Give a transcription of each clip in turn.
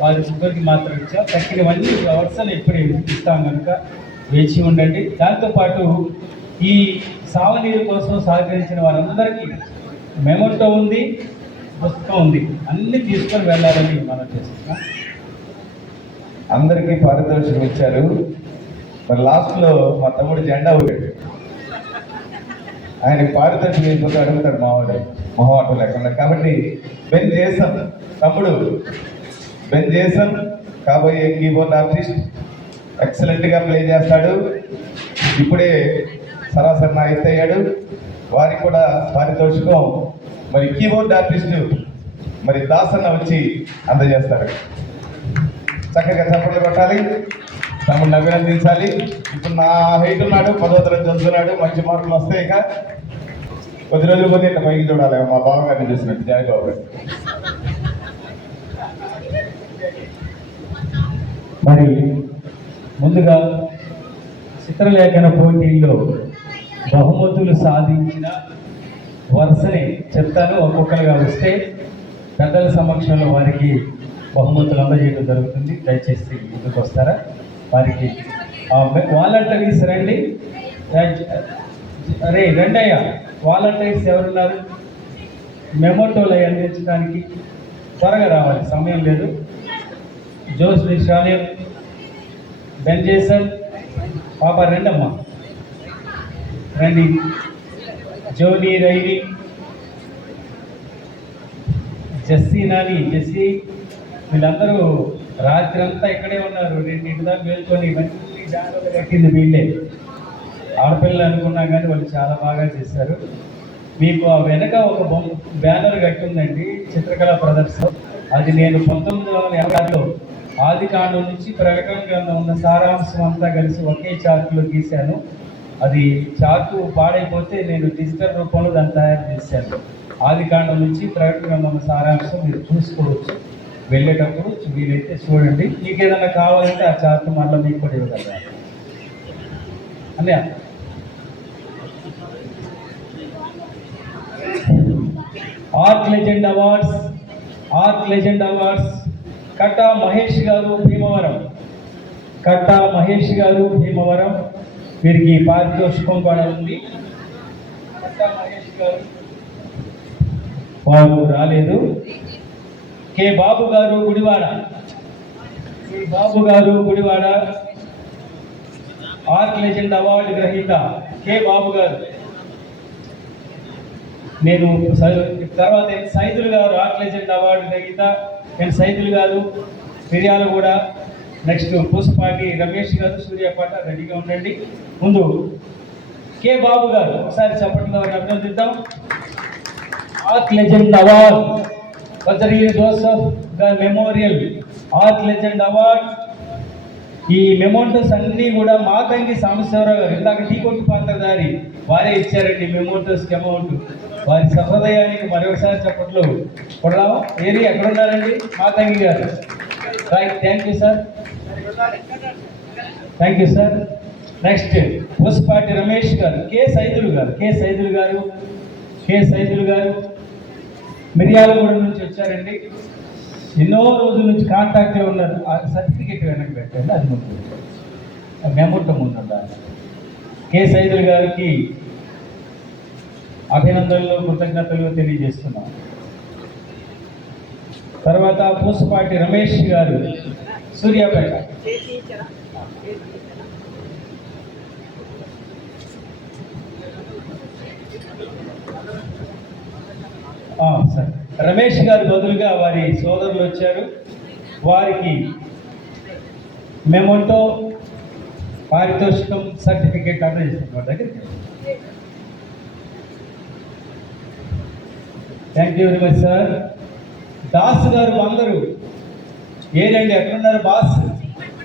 వారి ముగ్గురికి మాత్రం ఇచ్చాం. తక్కినవన్నీ వరుసలు ఎప్పుడు ఇస్తాం కనుక వేచి ఉండండి. దాంతోపాటు ఈ సాగునీరు కోసం సహకరించిన వారందరికీ మెమోటో ఉంది, పుస్తకం ఉంది, అన్ని తీసుకొని వెళ్ళాలని మనం చేస్తున్నాం. అందరికీ పారితోషికం ఇచ్చారు. మరి లాస్ట్లో మా తమ్ముడు జెండా ఊపాడు. ఆయన పారితోషికం అయిపోతే అడుగుతాడు మావాడు మొహమాటం లేకుండా. కాబట్టి బెన్ జేసన్ తమ్ముడు బెన్ జేసన్ కాబోయే కీబోర్డ్ ఆర్టిస్ట్ ఎక్సలెంట్గా ప్లే చేస్తాడు. ఇప్పుడే సరాసరి నా ఎత్తయ్యాడు. వారికి కూడా పారితోషికం మరి కీబోర్డ్ ఆర్టిస్టు మరి దాసన్న వచ్చి అందజేస్తాడు. చక్కగా చప్పట్లు కొట్టాలి, తమ్ముడిని అభినందించాలి. ఇప్పుడు నా హైట్ ఉన్నాడు, 10వ తరగతి చదువుతున్నాడు, మంచి మార్కులు వస్తాయి. ఇక కొద్ది రోజులు పోతే ఇట్లా పైకి చూడాలి మా బావగారిని చూసినట్టు జాయిబాబు గారు. మరి ముందుగా చిత్రలేఖన పోటీల్లో బహుమతులు సాధించిన వరుసని చెప్తాను. ఒక్కొక్కరుగా వస్తే పెద్దల సమక్షంలో వారికి బహుమతులు అందజేయడం జరుగుతుంది. దయచేసి ముందుకు వస్తారా? వారికి వాలంటీర్స్ రండి. అరే రండయ్య, వాలంటీర్స్ ఎవరున్నారు? మెమోటోలు అందించడానికి త్వరగా రావాలి, సమయం లేదు. జోస్ విశ్రాలయం, బెన్ జేసన్ పాప రెండమ్మా రండి. జోనీ రైని, జెస్సీ నాని, జెస్సీ వీళ్ళందరూ రాత్రి అంతా ఇక్కడే ఉన్నారు. 2 దాకా మేల్కొని ఇవన్నీ జాగ్రత్త కట్టింది వీళ్ళే. ఆడపిల్లలు అనుకున్నా కానీ వాళ్ళు చాలా బాగా చేశారు. మీకు ఆ వెనక ఒక బ్యానర్ కట్టిందండి, చిత్రకళా ప్రదర్శన. అది నేను 1950లో ఆది కాండం నుంచి ప్రకటన గ్రంథం ఉన్న సారాంశం అంతా కలిసి ఒకే చార్టులో గీశాను. అది చార్టు పాడైపోతే నేను డిజిటల్ రూపంలో దాన్ని తయారు చేశాను. ఆది కాండం నుంచి ప్రకటన గ్రంథం సారాంశం మీరు చూసుకోవచ్చు. వెళ్ళేటప్పుడు వీలైతే చూడండి. మీకు ఏదైనా కావాలంటే ఆ చార్ట్ మళ్ళీ మీకు కూడా ఇవ్వగలరా అన్నయ్య? ఆర్ట్ లెజెండ్ అవార్డ్స్ కట్టా మహేష్ గారు భీమవరం, కట్టా మహేష్ గారు భీమవరం. వీరికి పారితోషికం కూడా ఉంది. కట్టా మహేష్ గారు వారు రాలేదు. కే బాబు గారు గుడివాడ, ఆర్ట్ లెజెండ్ అవార్డు గ్రహీత కే బాబు గారు. నేను తర్వాత సైదులు గారు ఆర్ట్ లెజెండ్ అవార్డు గ్రహీత సైదులు గారు మిర్యాల కూడా. నెక్స్ట్ పూసపాటి రమేష్ గారు సూర్యాపేట. రెడీగా ఉండండి. ముందు కే బాబు గారు ఒకసారి చెప్పట్లో అభినందిద్దాం. Art legend award, Vajragiri Joseph గారి మెమోరియల్ ఆర్ట్ లెజెండ్ అవార్డ్. ఈ మెమోటోస్ అన్నీ కూడా మాతంగి సాంబశివరావు గారు, ఇందాక టీ కొట్టు పాత్రధారి, వారే ఇచ్చారండి మెమోటోస్కి అమౌంట్. వారి సహృదయానికి మరొకసారి చెప్పట్లో కొడదాము. ఏరి ఎక్కడున్నారండి? మాతంగి గారు. Right, thank you sir, thank you sir. Next Pusapati Ramesh గారు, కే సైదులు గారు మిర్యాలగూడ నుంచి వచ్చారండి. ఎన్నో రోజుల నుంచి కాంటాక్ట్లో ఉన్నారు. ఆ సర్టిఫికేట్ వెనక్కి పెట్టండి, అది ముందు మెమోటో ముందు ఉండాలి. కే సైదులు గారికి అభినందనలు, కృతజ్ఞతలు తెలియజేస్తున్నాం. తర్వాత పూసపాటి రమేష్ గారు సూర్యాపేట. సార్ రమేష్ గారు బదులుగా వారి సోదరులు వచ్చారు. వారికి మెమోటో, పారితోషికం, సర్టిఫికేట్ అందజేస్తున్నారు వారి దగ్గరికి. Thank you very much sir. Das గారు అందరూ ఏనండి, ఎక్కడున్నారు? బాస్,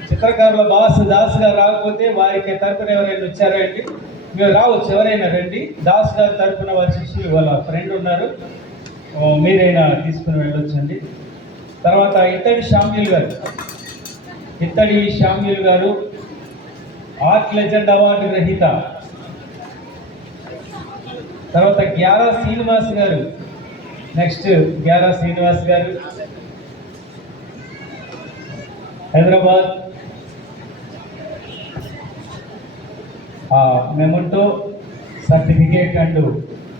చిత్రకారుల బాస్ దాస్ గారు రాకపోతే వారికి తరపున ఎవరైనా వచ్చారా అండి? మీరు రావచ్చు, ఎవరైనా రండి. దాస్ గారు తరపున వారి శిష్యులు, వాళ్ళ ఫ్రెండ్ ఉన్నారు, మీరైనా తీసుకుని వెళ్ళొచ్చండి. తర్వాత ఇత్తడి షామ్యూల్ గారు ఆర్ట్ లెజెండ్ అవార్డు గ్రహీత. తర్వాత గ్యారా శ్రీనివాస్ గారు. నెక్స్ట్ గ్యారా శ్రీనివాస్ గారు. Hyderabad memento certificate and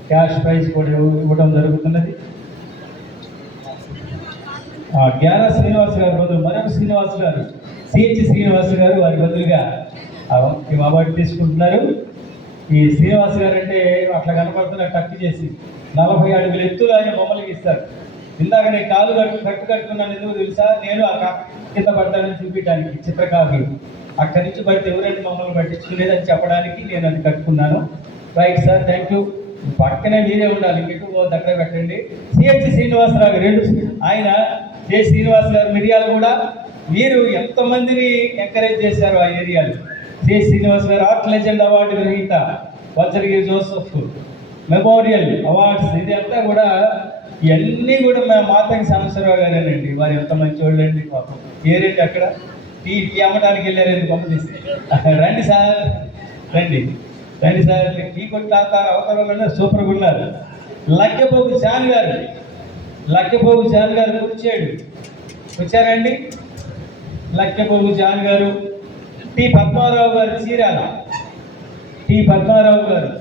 cash prize కూడా ఇవ్వడం జరుగుతున్నది. గ్యారా శ్రీనివాస్ గారు బదులు మరొక శ్రీనివాస్ గారు, సిహెచ్ శ్రీనివాస్ గారు వారి బదులుగా అవార్డు తీసుకుంటున్నారు. ఈ శ్రీనివాస్ గారు అంటే అట్లా కనపడుతున్న టక్ చేసి 40 అడుగుల ఎత్తులు ఆయన బొమ్మలకి ఇస్తారు. ఇందాక నేను కాలు కట్టు కట్టుకున్నాను, ఎందుకు తెలుసా? నేను ఆ కింద పడతానని చూపించడానికి చిత్రకారులు అక్కడి నుంచి పడితే ఎవరైనా మమ్మల్ని పట్టించుకునేదని చెప్పడానికి నేను అది కట్టుకున్నాను. Right sir, thank you. పక్కనే మీరే ఉండాలి, ఇంకెటు దగ్గర పెట్టండి. సిహెచ్ శ్రీనివాసరావు గారు ఆయన జె శ్రీనివాస్ గారు మిరియాలు కూడా వీరు ఎంతమందిని ఎంకరేజ్ చేశారు ఆ ఏరియాలో. జె శ్రీనివాస్ గారు ఆర్ట్ లెజెండ్ అవార్డు గ్రహీత, వజ్రగిరి జోసెఫ్ మెమోరియల్ అవార్డ్స్, ఇది అంతా కూడా ఇవన్నీ కూడా మా మాతంగి సంవత్సరావు గారేనండి. వారు ఎంత మంచి వాళ్ళండి పాపం. ఏరేంటి అక్కడ టీ అమ్మడానికి వెళ్ళారండి పంప తీసి. రండి సార్, రండి రండి సార్, టీ కొట్టి అవతరంలో సూపర్గా ఉన్నారు. లక్కెపోగు జాన్ గారు, లక్కెపోగు జాన్ గారు వచ్చారండి. లక్కెపోగు జాన్ గారు. టి పద్మారావు గారు చీరాల, టి పద్మారావు గారు,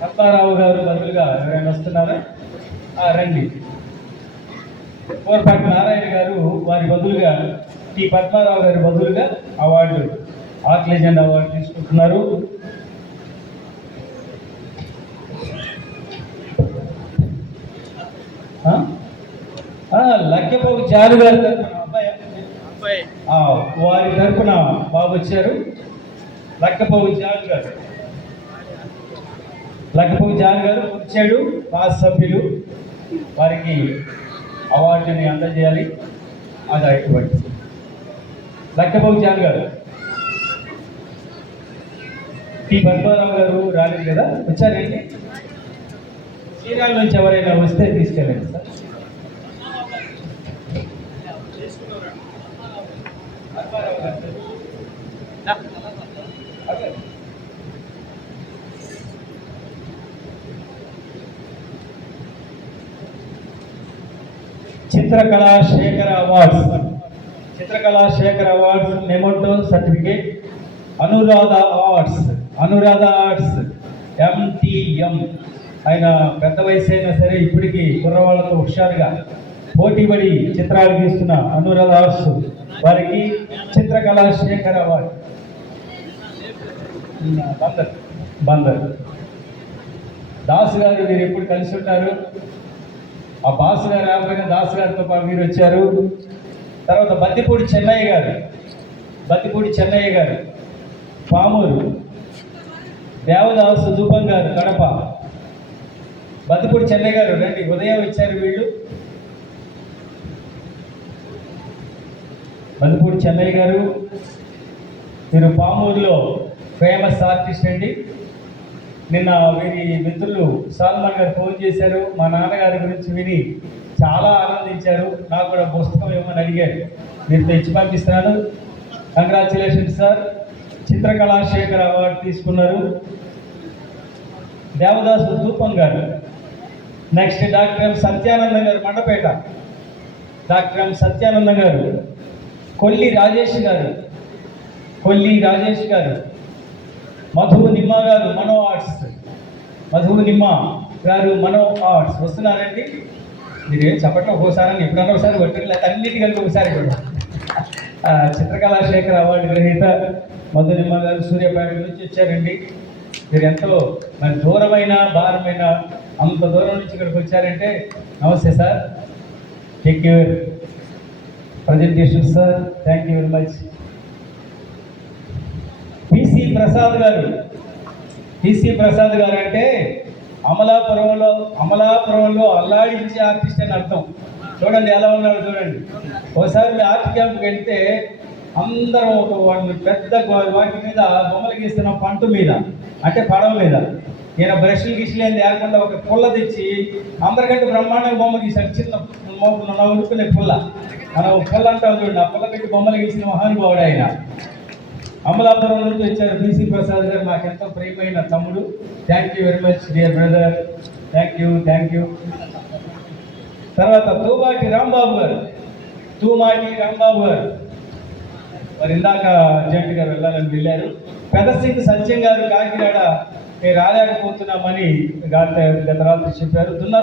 పద్మారావు గారు బదులుగా ఎవరైనా వస్తున్నారా? రండి. కోరపాటి నారాయణ గారు వారి బదులుగా, టి పద్మారావు గారి బదులుగా అవార్డు, ఆర్ట్ లెజెండ్ అవార్డు తీసుకుంటున్నారు. లక్కెపోగు జాను గారి తరఫున వారి తరఫున బాబు వచ్చారు. లక్కెపోగు జాను గారు, లక్కెపోగు జాన్ గారు వచ్చాడు. పాస్ సభ్యులు వారికి అవార్డుని అందజేయాలి. అది అటువంటి లక్కెపోగు జాన్ గారు. టి పద్మారావు గారు రాలేదు కదా, వచ్చారండి. చీరాల నుంచి ఎవరైనా వస్తే తీసుకెళ్ళండి sir. Chitrakala Shekhara awards, Chitrakala Shekhara awards memento certificate, Anuradha arts MTM. ఆయన పెద్ద వయసు అయినా సరే ఇప్పటికీ కుర్రవాళ్ళతో హుషారుగా పోటీపడి చిత్రాలు గీస్తున్న అనురాధ ఆర్ట్స్ వారికి చిత్రకళా శేఖర అవార్డు. బందర్ దాస్ గారు, మీరు ఎప్పుడు కలిసి ఉంటారు. ఆ బాసు గారు రాకపోయినా దాస్ గారితో పాటు మీరు వచ్చారు. తర్వాత బద్దిపూడి చెన్నయ్య గారు పామూరు, దేవదాసు దూపం గారు కడప. బద్దిపూడి చెన్నయ్య గారు రండి, ఉదయం వచ్చారు వీళ్ళు. బద్దిపూడి చెన్నయ్య గారు మీరు పామూరులో ఫేమస్ ఆర్టిస్ట్ అండి. నిన్న వీరి మిత్రులు సాల్మాన్ గారు ఫోన్ చేశారు, మా నాన్నగారి గురించి విని చాలా ఆనందించారు. నాకు కూడా పుస్తకం ఏమని అడిగారు, మీరు తెచ్చి పంపిస్తున్నాను. Congratulations sir. Chitrakala Shekhar award తీసుకున్నారు. దేవదాసు ధూపం గారు. నెక్స్ట్ డాక్టర్ ఎం సత్యానందం గారు మండపేట, డాక్టర్ ఎం సత్యానందం గారు. కొల్లి రాజేష్ గారు. మధువు నిమ్మ గారు మనో ఆర్ట్స్, వస్తున్నారండి. మీరేం చెప్పట్లో ఒకసారి ఎప్పుడన్నా ఒకసారి కొట్టిన అన్నిటి కలిపి ఒకసారి కూడా. చిత్రకళా శేఖర్ అవార్డు గ్రహీత మధు నిమ్మ గారు సూర్యాపేట నుంచి వచ్చారండి. మీరు ఎంతో మరి దూరమైన భారమైన అంత దూరం నుంచి ఇక్కడికి వచ్చారంటే నమస్తే sir. Take your presentation sir, thank you very much. PC Prasad గారు అంటే అమలాపురంలో అల్లాడించే ఆర్టిస్ట్ అని అర్థం. చూడండి ఎలా ఉన్నాడు చూడండి. ఒకసారి మీ ఆర్ట్ క్యాంప్కి వెళ్తే అందరం ఒక పెద్ద వాటి మీద బొమ్మలు గీస్తున్నాం, పంటు మీద అంటే పడవ మీద. నేను బ్రష్లు గిష్లేని లేకుండా ఒక పుల్ల తెచ్చి అందరికంటే బ్రహ్మాండంగా బొమ్మ గీసాను. చిన్న నవ్వుకునే పుల్ల, మనం పుల్ల అంటాం చూడండి. ఆ పుల్ల పెట్టి బొమ్మలు గీసిన మహానుభావుడు ఆయన. అమలాపురం నుంచి వచ్చారు పిసి ప్రసాద్ గారు, నాకు ఎంతో ప్రియమైన తమ్ముడు. Thank you very much dear brother, thank you. తర్వాత తూబాటి రాంబాబు తూమాటి రాంబాబు గారు మరి ఇందాక అర్జెంట్ గారు వెళ్ళాలని వెళ్ళారు. పెదసింగ్ సత్యం గారు కాకినాడ మేము రాలేకపోతున్నామని గత రాత్రి చెప్పారు. దున్నా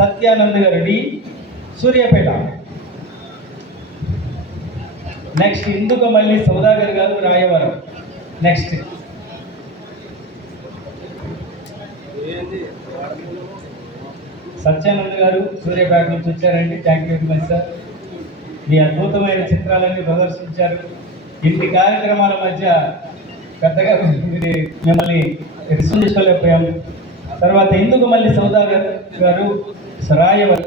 సత్యానంద్ గారు డి సూర్యాపేట. నెక్స్ట్ ఇందుకు మళ్ళీ సౌదాగర్ గారు రాయవరం. నెక్స్ట్ సత్యానంద్ గారు సూర్యాపేట నుంచి వచ్చారండి. Thank you very much sir. మీ అద్భుతమైన చిత్రాలన్నీ ప్రదర్శించారు. ఇన్ని కార్యక్రమాల మధ్య పెద్దగా మిమ్మల్ని రిసీవ్ చేసుకోలేకపోయాము. తర్వాత ఇందుకు మళ్ళీ సౌదాగర్ గారు రాయవరం.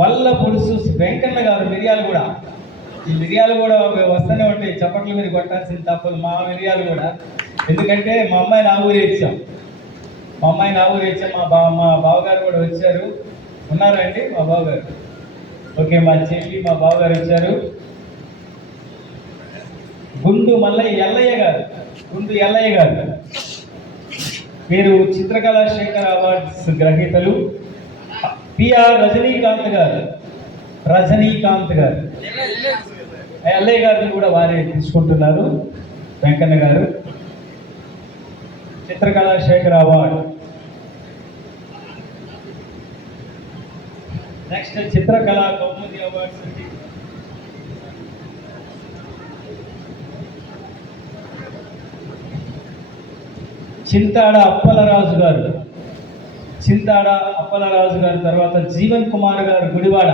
వల్ల పొడుసు వెంకన్న గారు మిరియాలు కూడా. ఈ మిరియాలు కూడా వస్తూనే ఉంటాయి, చప్పట్లు మీరు కొట్టాల్సిన తప్పదు. మా మిరియాలు కూడా, ఎందుకంటే మా అమ్మాయిని ఆ ఊరు ఇచ్చాం. మా బావగారు కూడా వచ్చారు. ఉన్నారండి మా బావగారు? ఓకే, మా చెల్లి మా బావగారు వచ్చారు. గుండు ఎల్లయ్య గారు మీరు చిత్రకళా శేఖర్ అవార్డ్స్ గ్రహీతలు. పిఆర్ రజనీకాంత్ గారు ఎల్లయ్య గారిని కూడా వారే తీసుకుంటున్నారు. వెంకన్న గారు చిత్రకళా శేఖర్ అవార్డు. నెక్స్ట్ చిత్రకళా కౌముది అవార్డ్స్ అండి. చింతాడ అప్పలరాజు గారు తర్వాత జీవన్ కుమార్ గారు Gudivada.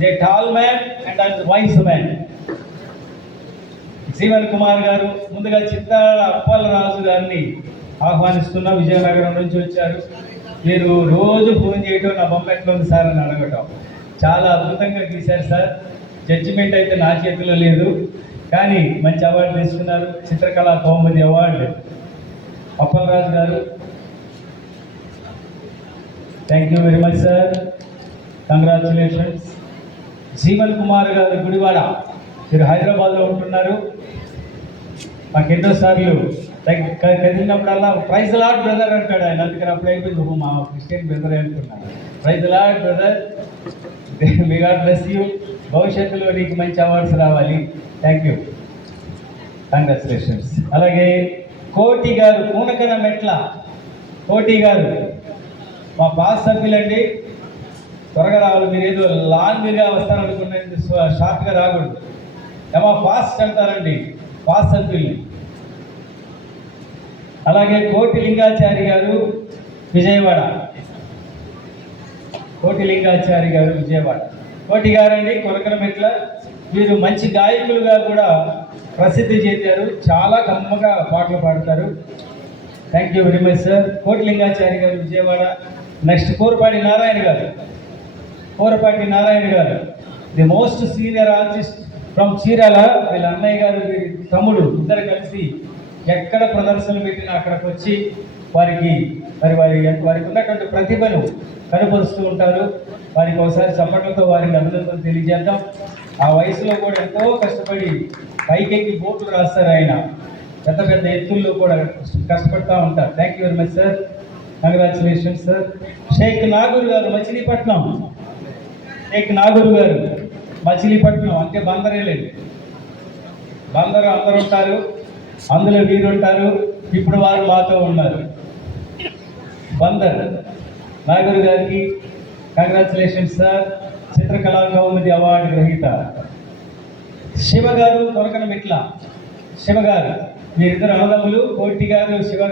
They tall man and voice man. Jeevan Kumar గారు ముందుగా చింతాడ అప్పలరాజు గారిని ఆహ్వానిస్తున్న. విజయనగరం నుంచి వచ్చారు. మీరు రోజు ఫోన్ చేయటం, నా బొమ్మ ఎట్లా ఉంది సార్ అని అడగటం. చాలా అద్భుతంగా గీశారు సార్. జడ్జిమెంట్ అయితే నా చేతిలో లేదు, కానీ మంచి అవార్డు తీసుకున్నారు. చిత్రకళా కౌముది అవార్డు అప్పలరాజు గారు. Thank you very much sir, congratulations. Jeevan Kumar గారు గుడివాడ, మీరు హైదరాబాద్లో ఉంటున్నారు. మాకు ఎన్నోసార్లు కదిలినప్పుడల్లా ప్రైజ్ లాడ్ బ్రదర్ అంటాడు ఆయన. అందుకని అప్పుడు అయిపోయింది, మా క్రిస్టియన్ బ్రదర్ అనుకున్నాను. Praise lord brother, may God bless you. భవిష్యత్తులో నీకు మంచి అవార్డ్స్ రావాలి. Thank you, congratulations. అలాగే కోటి గారు పూనకన మెట్ల. కోటి గారు మా పాస్ సభ్యులండి. త్వరగా రావాలి. మీరు ఏదో లాంగ్గా వస్తారనుకున్నది, షార్ట్గా రాకూడదు. ఏమో ఫాస్ట్ అంటారండి పాస్ సభ్యుల్ని. అలాగే కోటి లింగాచారి గారు విజయవాడ. కోటి గారండి కొలకల మెట్ల. వీరు మంచి గాయకులుగా కూడా ప్రసిద్ధి చెందారు. చాలా కమ్మగా పాటలు పాడతారు. Thank you very much sir. కోటి లింగాచారి గారు విజయవాడ. నెక్స్ట్ కోరపాటి నారాయణ గారు, the most senior artist from Chirala. వీళ్ళ అన్నయ్య గారు, వీరి తమ్ముడు ఇద్దరు కలిసి ఎక్కడ ప్రదర్శనలు పెట్టినా అక్కడికి వచ్చి వారికి ఉన్నటువంటి ప్రతిభను కనపరుస్తూ ఉంటారు. వారికి ఒకసారి చప్పట్లతో వారికి అభినందనలు తెలియజేద్దాం. ఆ వయసులో కూడా ఎంతో కష్టపడి పైకెక్కి బోట్లు రాస్తారు ఆయన. పెద్ద పెద్ద ఎత్తుల్లో కూడా కష్టపడుతూ ఉంటారు. Thank you very much sir, congratulations sir. Shaik Nagur గారు మచిలీపట్నం అంటే బందరేలేండి. బందరు అందరు ఉంటారు, అందులో వీరు ఉంటారు. ఇప్పుడు వారు మాతో ఉన్నారు. బందర్ నాగూర్ గారికి కంగ్రాచులేషన్స్ సార్, చిత్రకళా కౌముది అవార్డు గ్రహీత. శివ గారు కొరకన మెట్ల. మీరిద్దరు అన్నదమ్ములు. కోటి గారు, శివ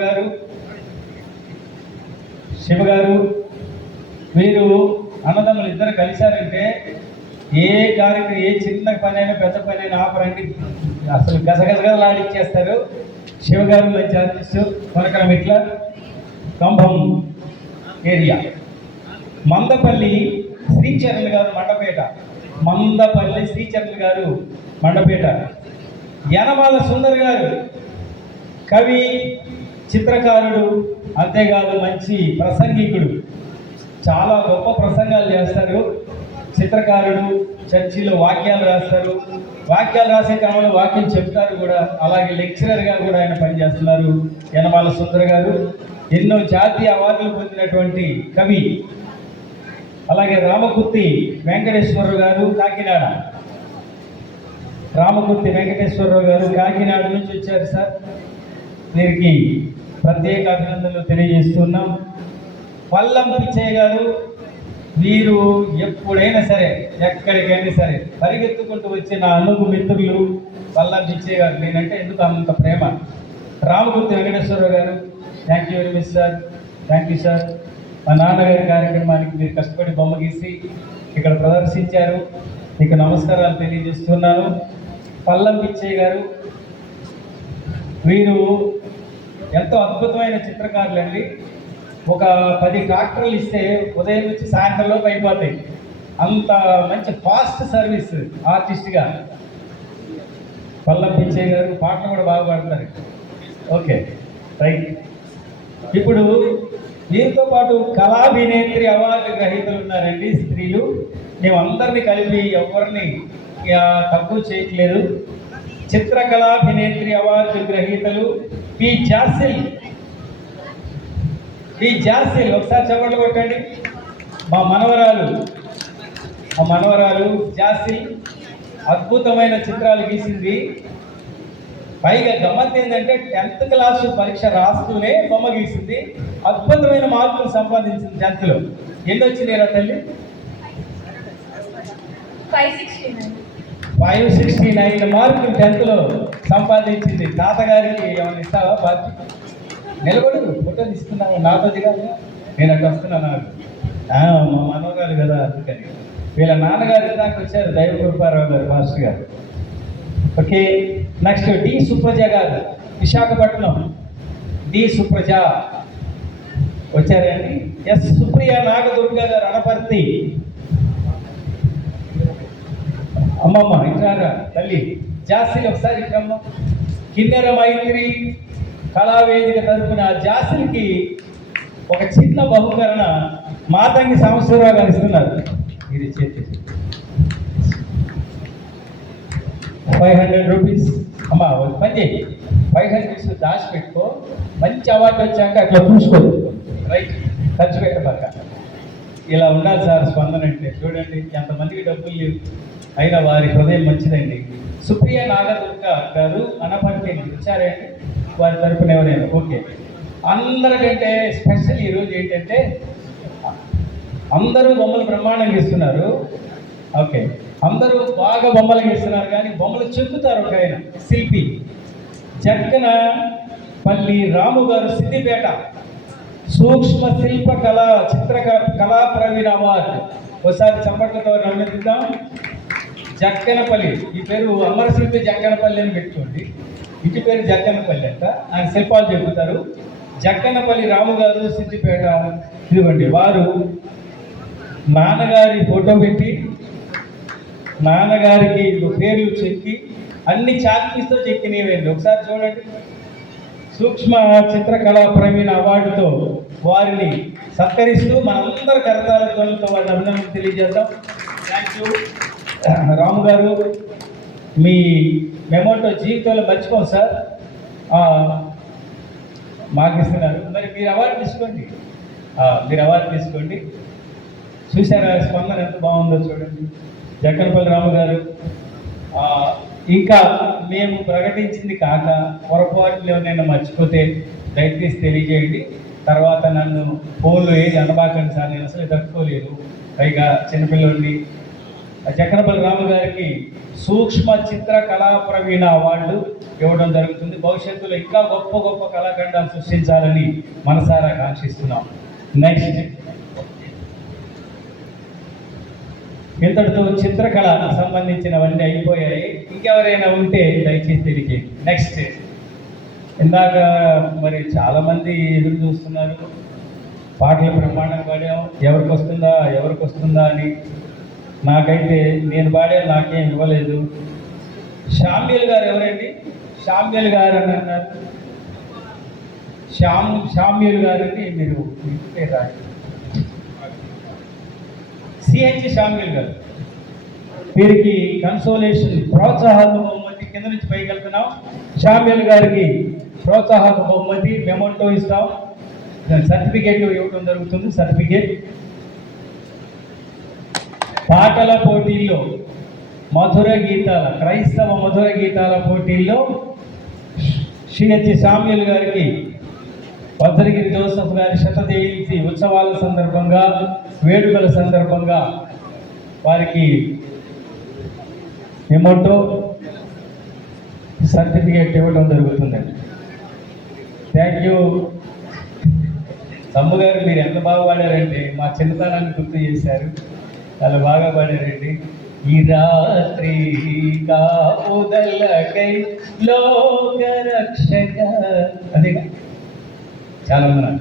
గారు మీరు అన్నదమ్ములు ఇద్దరు కలిశారంటే ఏ కార్యక్రమం, ఏ చిన్న పని అయినా పెద్ద పని అయినా ఆపరండి, అసలు గజగజగలాడిచ్చేస్తారు. శివ గారు మంచి ఆర్టిస్టు. కొరకన మెట్ల, కంభం ఏరియా. మందపల్లి శ్రీచరణ్ గారు మండపేట. యనమాల సుందర్ గారు కవి, చిత్రకారుడు, అంతేకాదు మంచి ప్రసంగికుడు. చాలా గొప్ప ప్రసంగాలు చేస్తారు. చిత్రకారుడు, చర్చిలో వాక్యాలు రాస్తారు. వాక్యాలు రాసే క్రమంలో వాక్యం చెప్తారు కూడా. అలాగే లెక్చరర్గా కూడా ఆయన పనిచేస్తున్నారు. యనమాల సుందర్ గారు ఎన్నో జాతీయ అవార్డులు పొందినటువంటి కవి. అలాగే రామకుర్తి వెంకటేశ్వరరావు గారు కాకినాడ. రామకుర్తి వెంకటేశ్వరరావు గారు కాకినాడ నుంచి వచ్చారు సార్. వీరికి ప్రత్యేక అభినందనలు తెలియజేస్తున్నాం. పల్లం పిచ్చయ్య గారు, వీరు ఎప్పుడైనా సరే ఎక్కడికైనా సరే పరిగెత్తుకుంటూ వచ్చే నా అనుగు మిత్రులు పల్లం పిచ్చయ్య గారు. నేనంటే ఎందుకు అంత ప్రేమ. రామకుర్తి వెంకటేశ్వరరావు గారు, thank you very much sir, thank you sir. మా నాన్నగారి కార్యక్రమానికి మీరు కష్టపడి బొమ్మ గీసి ఇక్కడ ప్రదర్శించారు, మీకు నమస్కారాలు తెలియజేస్తున్నాను. పల్లం పిచ్చయ్య గారు, వీరు ఎంతో అద్భుతమైన చిత్రకారులండి. ఒక 10 ట్రాక్టర్లు ఇస్తే ఉదయం నుంచి సాయంత్రంలోపు అయిపోతాయి. అంత మంచి ఫాస్ట్ సర్వీస్ ఆర్టిస్ట్గా పల్లం పిచ్చయ్య గారు. పాటలు కూడా బాగా పాడతారు. Okay, right. ఇప్పుడు వీరితో పాటు కళాభినేత్రి అవార్డు గ్రహీతలు ఉన్నారండి, స్త్రీలు. మేమందరినీ కలిపి ఎవరిని తక్కువ చేయట్లేదు. చిత్రకళాభినేత్రి అవార్డు గ్రహీతలు పి జాసిల్. ఒకసారి చెప్పండి కొట్టండి. మా మనవరాలు జాసిల్ అద్భుతమైన చిత్రాలు గీసింది. పైగా గమ్మత్ ఏంటంటే 10th క్లాసు పరీక్ష రాస్తూనే బొమ్మ గీసింది. అద్భుతమైన మార్కులు సంపాదించింది 10th లో. ఎన్ని వచ్చినాయి రా తల్లి? 569 మార్కులు 10th లో సంపాదించింది. తాతగారికి ఏమైనా ఇస్తావా? బాధ్యత నిలబడు, ఫోటో తీసుకున్నావు నాతో దిగాలి. నేను అట్లా వస్తున్నాను. మా మనవరాలు కదా, అందుకని. వీళ్ళ నాన్నగారి దాకా వచ్చారు, దైవ కృపారావు గారు, మాస్టర్ గారు. ఓకే, నెక్స్ట్ డి సుప్రజ గారు, విశాఖపట్నం. డి సుప్రజ వచ్చారండి. ఎస్ సుప్రియ నాగదుర్గ గారు, అనపర్తి. అమ్మమ్మ ఇట్లారా తల్లి. జాసిల్ ఒకసారి ఇక్కడమ్మ. కిన్నెర మైత్రి కళావేదిక తరఫున జాసిల్కి ఒక చిన్న బహుకరణ మాతంగి సంవత్సరాలు గారు ఇస్తున్నారు. ఇది చేతి 500 రూపీస్. అమ్మా ఒక పని చేయి, 500 రూపీస్ దాచిపెట్టుకో. మంచి అవార్డు వచ్చాక అట్లా చూసుకోదు, రైట్? ఖర్చు పెట్టబాక. ఇలా ఉండాలి సార్ స్పందన అంటే. చూడండి ఎంతమందికి డబ్బులు లేవు, అయినా వారి హృదయం మంచిదండి. సుప్రియ నాగదుర్గ గారు, అనపర్తి వచ్చారండి. వారి తరపున ఎవరైనా ఓకే. అందరికంటే స్పెషల్ ఈరోజు ఏంటంటే అందరూ బొమ్మలు బ్రహ్మాండంగా ఇస్తున్నారు. ఓకే, అందరూ బాగా బొమ్మలు గీస్తున్నారు, కానీ బొమ్మలు చెక్కుతారు. ఒక ఆయన శిల్పి జక్కనపల్లి రాము గారు, సిద్దిపేట. సూక్ష్మ శిల్ప కళా ప్రవీణ అవార్డు. ఒకసారి చప్పట్లతో అభినందిద్దాం. జక్కనపల్లి, ఈ పేరు అమరశిల్పి జక్కనపల్లి అని పెట్టుకోండి. ఇంటి పేరు జక్కనపల్లి అంట. ఆయన శిల్పాలు చెబుతారు. జక్కనపల్లి రాము గారు, సిద్దిపేట. ఇదిగోండి, వారు నాన్నగారి ఫోటో పెట్టి నాన్నగారికి పేర్లు చెక్కి అన్ని చాక్పీస్తో చెక్కినవేండి. ఒకసారి చూడండి. సూక్ష్మ చిత్రకళా ప్రవీణ అవార్డుతో వారిని సత్కరిస్తూ మనందరి కరతాళతో వారిని అభినందనలు తెలియజేద్దాం. థ్యాంక్ యూ రాము గారు. మీ మెమోటో జీవితంలో మర్చిపోం సార్, మాకు ఇస్తున్నారు. మరి మీరు అవార్డు తీసుకోండి. చూసారా స్పందన ఎంత బాగుందో చూడండి. జక్కనపల్లి రాము గారు. ఇంకా మేము ప్రకటించింది కాక పొరపాట్లు ఏమైనా మర్చిపోతే దయచేసి తెలియజేయండి. తర్వాత నన్ను ఫోన్లో ఏది అనబాకండి సార్, నేను అసలు తట్టుకోలేదు. పైగా చిన్నపిల్లల్ని. జక్కనపల్లి రాము గారికి సూక్ష్మ చిత్ర కళా ప్రవీణ అవార్డు ఇవ్వడం జరుగుతుంది. భవిష్యత్తులో ఇంకా గొప్ప గొప్ప కళాఖండాలు సృష్టించాలని మనసారా కాంక్షిస్తున్నాం. నెక్స్ట్, ఇంతటితో చిత్రకళకు సంబంధించినవన్నీ అయిపోయాయి. ఇంకెవరైనా ఉంటే దయచేసి తెలియజేయండి. నెక్స్ట్, ఇందాక మరి చాలామంది ఎదురు చూస్తున్నారు. పాటలు బ్రహ్మాండంగా పాడాం, ఎవరికి వస్తుందా అని. నాకైతే నేను పాడాను, నాకేం ఇవ్వలేదు. షామ్యుల్ గారు ఎవరండి? షామ్యుల్ గారు అని అన్నారు. షామ్యుల్ గారిని మీరు రాయండి. సిహెచ్ షామ్యుల్ గారు. వీరికి కన్సోలేషన్ ప్రోత్సాహక బహుమతి కింద నుంచి పైకి వెళ్తున్నాం. షామ్యుల్ గారికి ప్రోత్సాహక బహుమతి మెమోటో ఇస్తాం. సర్టిఫికేట్ ఇవ్వడం జరుగుతుంది. సర్టిఫికేట్ పాటల పోటీల్లో మధుర గీతాల క్రైస్తవ మధుర గీతాల పోటీల్లో శ్రీహెచ్ శామ్యూల్ గారికి భద్రగిరి జోసఫ్ గారి శత జయంతి ఉత్సవాల సందర్భంగా వేడుకల సందర్భంగా వారికి మెమోటో సర్టిఫికేట్ ఇవ్వడం జరుగుతుందండి. థ్యాంక్ యూ తమ్ము గారు, మీరు ఎంత బాగా పాడారంటే మా చిన్నతనాన్ని గుర్తు చేశారు. చాలా బాగా పాడారండి. ఈ రాత్రి కాపుదలకై లోకరక్షక, అదేగా చాలా ఉన్నారు.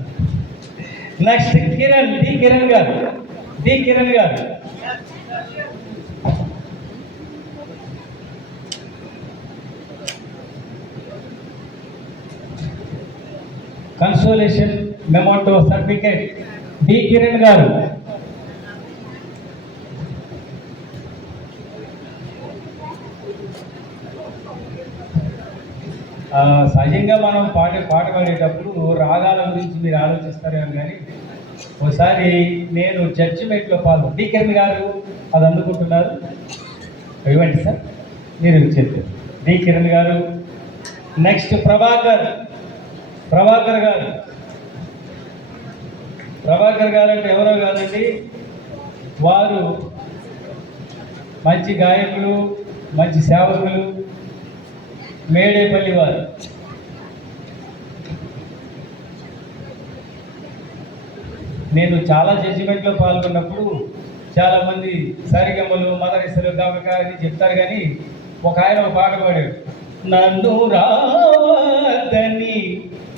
నెక్స్ట్ కిరణ్ గారు. Consolation memento certificate D Kiran గారు. సహజంగా మనం పాట పాడేటప్పుడు రాగాల గురించి మీరు ఆలోచిస్తారేమో కానీ ఒకసారి నేను జడ్జిమెంట్లో డి కిరణ్ గారు అది అందుకుంటున్నారు, ఇవ్వండి సార్, మీరు చెప్పారు. డి కిరణ్ గారు. నెక్స్ట్ ప్రభాకర్ గారు. ప్రభాకర్ గారు అంటే ఎవరో కాదండి, వారు మంచి గాయకులు, మంచి సేవకులు, మేడేపల్లి వారు. నేను చాలా జడ్జిమెంట్లో పాల్గొన్నప్పుడు చాలామంది సరిగమలు మదరిసలు గమక అని చెప్తారు, కానీ ఒక ఆయన ఒక పాట పాడాడు, నన్ను రాదని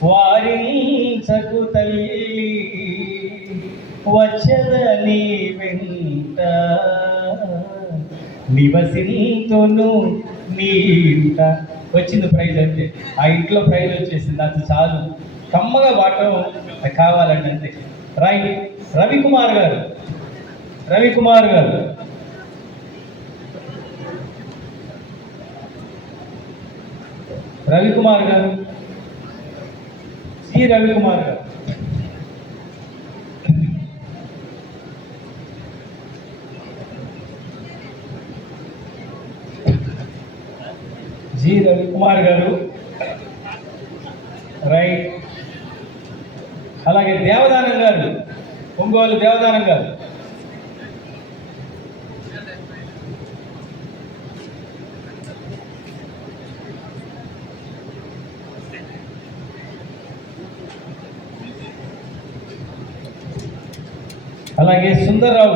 వారించకు తల్లి వచ్చదని వెంట నివసింతును నీ ఇంట. వచ్చింది ప్రైజ్, అంతే. ఆ ఇంట్లో ప్రైజ్ వచ్చేసింది, అది చాలు. కమ్మగా పాడటం కావాలండి, అంతే. రైట్. రవికుమార్ గారు. సి రవికుమార్ గారు. జి రవికుమార్ గారు. రైట్. అలాగే దేవదానం గారు, ఒంగోలు దేవదానం గారు. అలాగే సుందర్రావు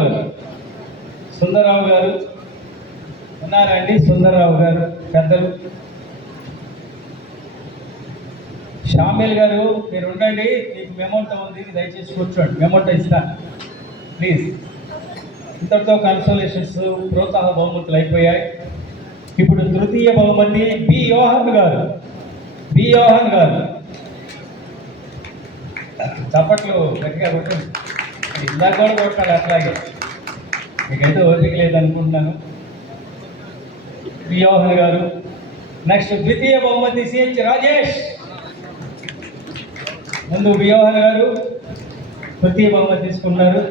గారు ఉన్నారండి. సుందర్రావు గారు పెద్దలు. షామిల్ గారు మీరు ఉండండి, మీకు మెమోటో ఉంది, దయచేసి కూర్చోండి, మెమోటో ఇస్తాను ప్లీజ్. ఇంతటితో కన్సోలేషన్స్ ప్రోత్సాహ బహుమతులు అయిపోయాయి. ఇప్పుడు తృతీయ బహుమతి బి యోహన్ గారు. చప్పట్లు గట్టిగా కొట్టండి, ఇందాక కూడా కొట్టాలి, అట్లాగే. మీకైతే ఓపిక లేదనుకుంటున్నాను. బి యోహన్ గారు. నెక్స్ట్ ద్వితీయ బహుమతి సిహెచ్ రాజేష్. ముందు బి యోహన్ గారు తృతీయ బహుమతి తీసుకున్నారు.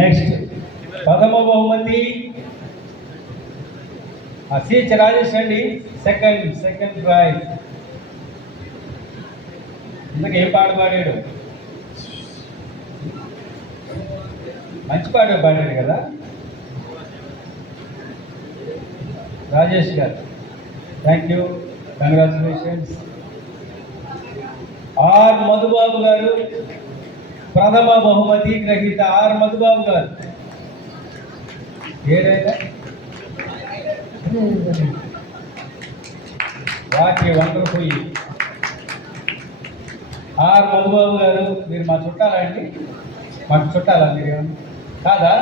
నెక్స్ట్ ప్రథమ బహుమతి సిహెచ్ రాజేష్ అండి. Second prize. ఇందుకు ఏం పాట పాడాడు? మంచి పాట పాడాడు కదా రాజేష్ గారు. Thank you, congratulations. R Madhubabu గారు ప్రథమ బహుమతి గ్రహీత. ఆర్ మధుబాబు గారు. ఏదైనా what a wonderful. R Madhubabu గారు మీరు మా చుట్టాలా అండి? మాకు చుట్టాలా మీరు? కాదా?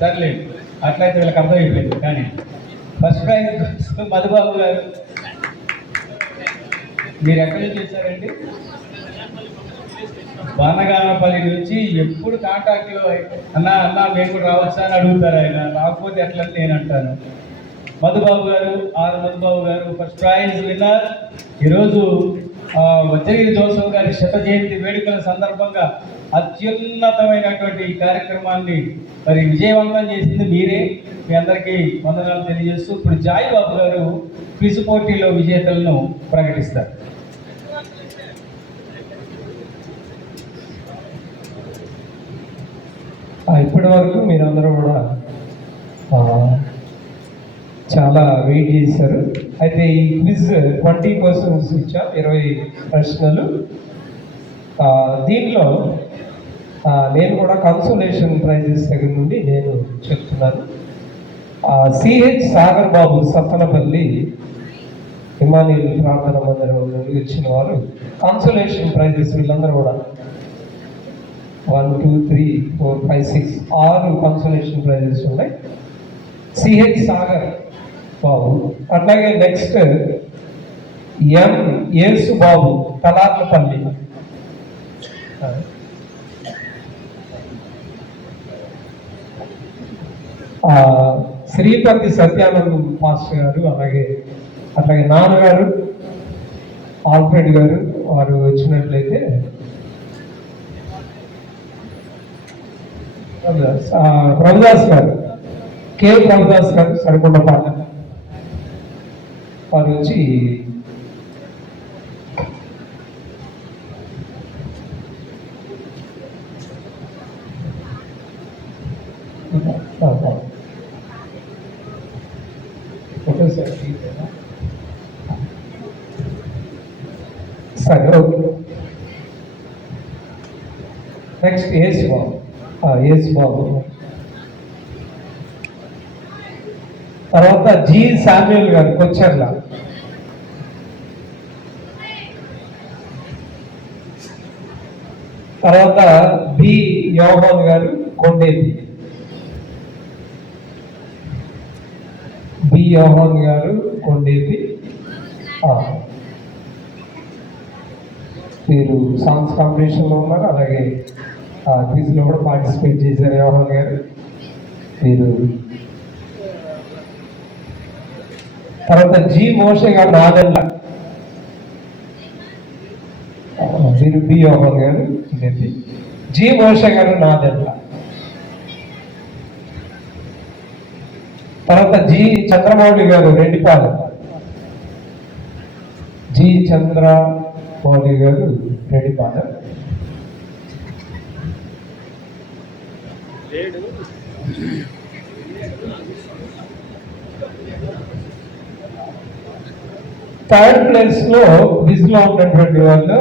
సర్లేదు, అట్లయితే వీళ్ళకి అర్థమైపోయింది. కానీ ఫస్ట్ ప్రైజ్ మధుబాబు గారు. మీరు ఎక్కడి నుంచి వచ్చారండి? బానగానపల్లి నుంచి. ఎప్పుడు కాంటాక్ట్లో అన్నా మేము కూడా రావచ్చా అని అడుగుతారు ఆయన. రాకపోతే ఎట్లా నేను అంటాను. మధుబాబు గారు, మధుబాబు గారు ఫస్ట్ ప్రైజ్ విన్నర్. ఈరోజు వజ్రగిరి జోసఫ్ గారి శత జయంతి వేడుకల సందర్భంగా అత్యున్నతమైనటువంటి ఈ కార్యక్రమాన్ని మరి విజయవంతం చేసింది మీరే. మీ అందరికీ వందనాలు తెలియజేస్తూ ఇప్పుడు జాయ్ బాబు గారు క్విజ్ పోటీలో విజేతలను ప్రకటిస్తారు. ఇప్పటి వరకు మీరందరూ కూడా చాలా వెయిట్ చేశారు. అయితే ఈ క్విజ్ 20 క్వశ్చన్స్ ఇచ్చా, 20 ప్రశ్నలు. దీంట్లో నేను కూడా కన్సోలేషన్ ప్రైజెస్ దగ్గర నుండి నేను చెప్తున్నాను. సిహెచ్ సాగర్ బాబు సత్తనపల్లి హిమాలయన్ ప్రార్థన మందిరం నుండి వచ్చిన వారు కన్సోలేషన్ ప్రైజెస్. వీళ్ళందరూ కూడా 1, 2, 3, 4, 5, 6 6 కన్సోలేషన్ ప్రైజెస్ ఉన్నాయి. సిహెచ్ సాగర్ బాబు. అట్లాగే నెక్స్ట్ ఎం యేసు బాబు తలార్లపల్లి. శ్రీపతి సత్యానంద మాస్టర్ గారు, అట్లాగే నాన్నగారు ఆల్ఫ్రెడ్ గారు వారు వచ్చినట్లయితే ప్రభుదాస్ గారు, కే ప్రభుదాస్ గారు సరికొండపాట వారు వచ్చి సరే ఓకే. నెక్స్ట్ యేసు బాబు. తర్వాత జి శామ్యుల్ గారు కొచ్చెర్ల. తర్వాత బి యోహాన్ గారు కొండేపి. బి యోహాన్ గారు కొండేపి. మీరు సాంగ్స్ కాంపిటీషన్లో ఉన్నారు, అలాగే క్విజ్లో కూడా పార్టిసిపేట్ చేశారు యోహాన్ గారు. మీరు తర్వాత జి మోషే గారు నాదెల్ల. మీరు బి యోహాన్ గారు జి మోషే గారు నాదెల్ల. తర్వాత జి చంద్రమౌళి గారు రెడ్డిపాలెం. జి చంద్రమౌళి గారు రెడ్డిపాలెం. థర్డ్ ప్లేస్ లో క్విజ్లో ఉన్నటువంటి వాళ్ళు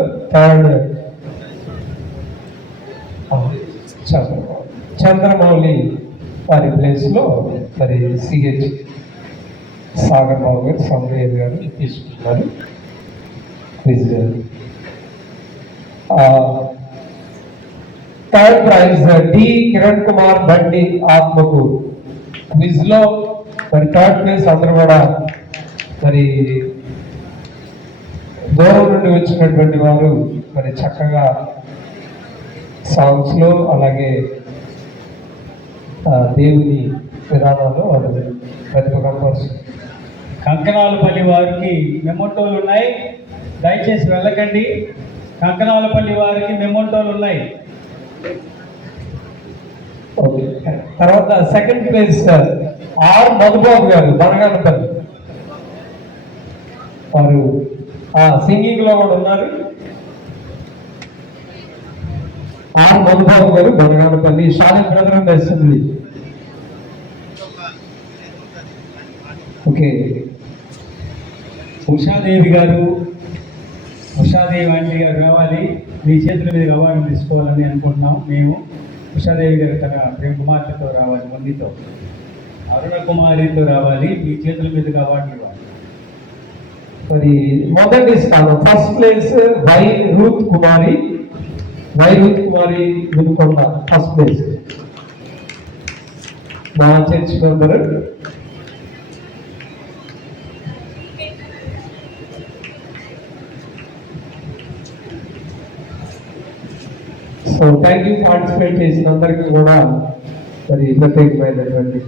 చంద్రమౌళి వారి ప్లేస్ లో మరి సిహెచ్ సాగర్ బాబు గారు, సమరయ్య గారు తీసుకుంటున్నారు quiz. Third prize D Kiran Kumar Bandi ఆత్మకు. క్విజ్ లో మరి థర్డ్ ప్లేస్ అందరూ కూడా మరి దూరం నుండి వచ్చినటువంటి వారు మరి చక్కగా సాంగ్స్ లో అలాగే దేవుని విధానాల్లో వారు ప్రతిభ కనపరుస్తారు. కంకనాలపల్లి వారికి మెమోటోలు ఉన్నాయి, దయచేసి వెళ్ళకండి. కంకనాలపల్లి వారికి మెమోటోలు ఉన్నాయి. ఓకే. తర్వాత సెకండ్ ప్లేస్ ఆర్ మధుబాబు గారు బనగానపల్లి. వారు సింగింగ్ లో కూడా ఉన్నారు. ఆర్ మధుబాబు గారు Banaganapalli. Shalin brother and assembly. Okay. Ushadevi గారు, ఉషాదేవి ఆంటీ గారు రావాలి. మీ చేతుల మీద అవార్డు తీసుకోవాలని అనుకుంటున్నాం మేము. ఉషాదేవి గారు తన ప్రేమ కుమార్తెతో రావాలి, మందితో అరుణ కుమారితో రావాలి. మీ చేతుల మీదుగా అవార్డు ఇవ్వాలి. మరి మొదటి స్థానం first place Y Ruth Kumari Vinukonda first place. నా church member. So thank you. Participate చేసిన అందరికీ కూడా మరి ప్రత్యేకమైనటువంటి